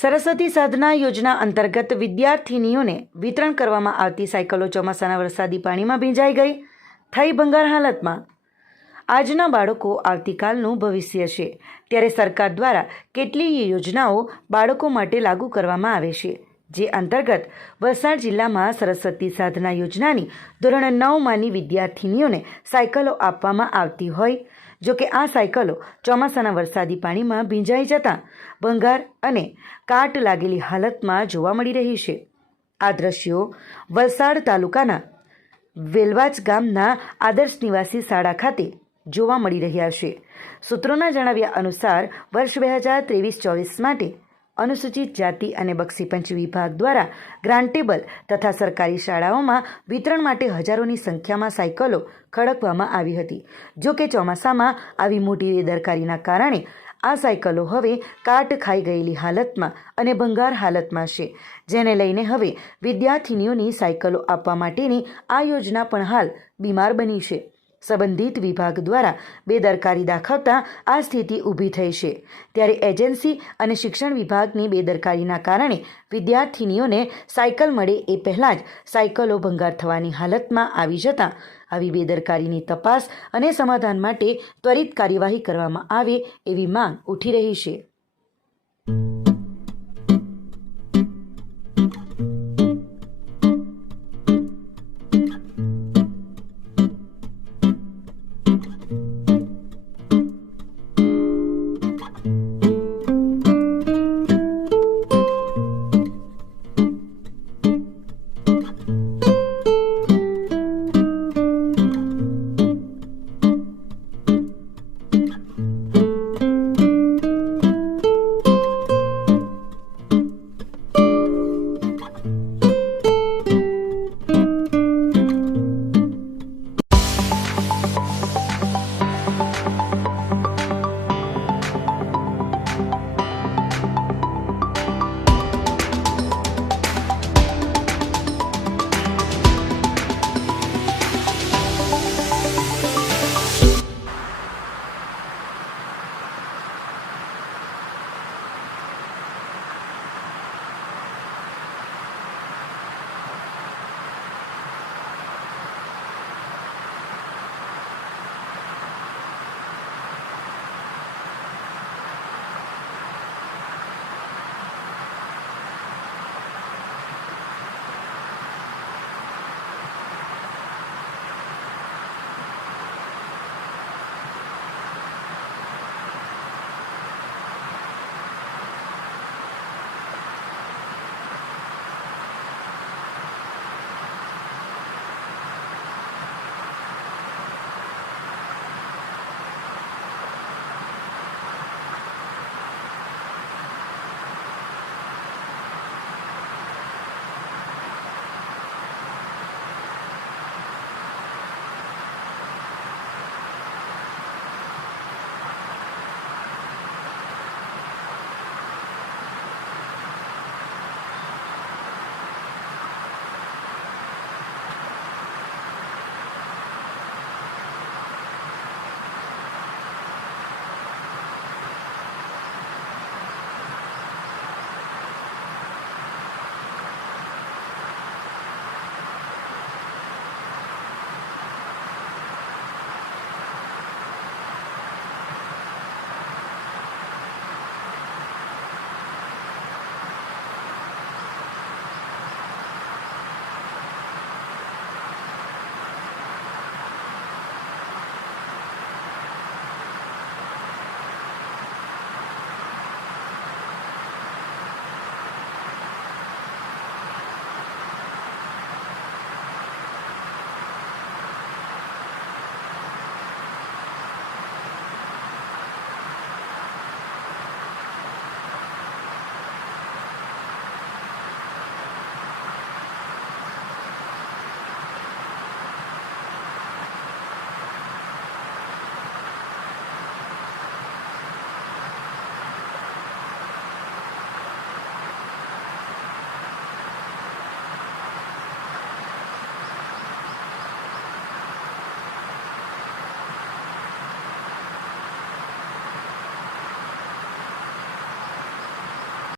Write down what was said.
સરસ્વતી સાધના યોજના અંતર્ગત વિદ્યાર્થિનીઓને વિતરણ કરવામાં આવતી સાયકલો ચોમાસાના વરસાદી પાણીમાં ભીંજાઈ ગઈ, થઈ ભંગાર હાલતમાં। આજના બાળકો આવતીકાલનું ભવિષ્ય છે, ત્યારે સરકાર દ્વારા કેટલીય યોજનાઓ બાળકો માટે લાગુ કરવામાં આવે છે, જે અંતર્ગત વલસાડ જિલ્લામાં સરસ્વતી સાધના યોજનાની ધોરણ 9માંની વિદ્યાર્થિનીઓને સાયકલો આપવામાં આવતી હોય, જો કે આ સાયકલો ચોમાસાના વરસાદી પાણીમાં ભીંજાઈ જતાં ભંગાર અને કાટ લાગેલી હાલતમાં જોવા મળી રહી છે। આ દ્રશ્યો વલસાડ તાલુકાના વેલવાચ ગામના આદર્શ નિવાસી શાળા ખાતે જોવા મળી રહ્યા છે। સૂત્રોના જણાવ્યા અનુસાર વર્ષ 2023-24 માટે અનુસૂચિત જાતિ અને બક્ષીપંચ વિભાગ દ્વારા ગ્રાન્ટેબલ તથા સરકારી શાળાઓમાં વિતરણ માટે હજારોની સંખ્યામાં સાયકલો ખડકવામાં આવી હતી, જો કે ચોમાસામાં આવી મોટી બેદરકારીના કારણે આ સાયકલો હવે કાટ ખાઈ ગયેલી હાલતમાં અને ભંગાર હાલતમાં છે, જેને લઈને હવે વિદ્યાર્થિનીઓની સાયકલો આપવા માટેની આ યોજના પણ હાલ બીમાર બની છે। સંબંધિત વિભાગ દ્વારા બેદરકારી દાખવતા આ સ્થિતિ ઊભી થઈ છે, ત્યારે એજન્સી અને શિક્ષણ વિભાગની બેદરકારીના કારણે વિદ્યાર્થિનીઓને સાયકલ મળે એ પહેલાં જ સાયકલો ભંગાર થવાની હાલતમાં આવી જતાં આવી બેદરકારીની તપાસ અને સમાધાન માટે ત્વરિત કાર્યવાહી કરવામાં આવે એવી માંગ ઉઠી રહી છે।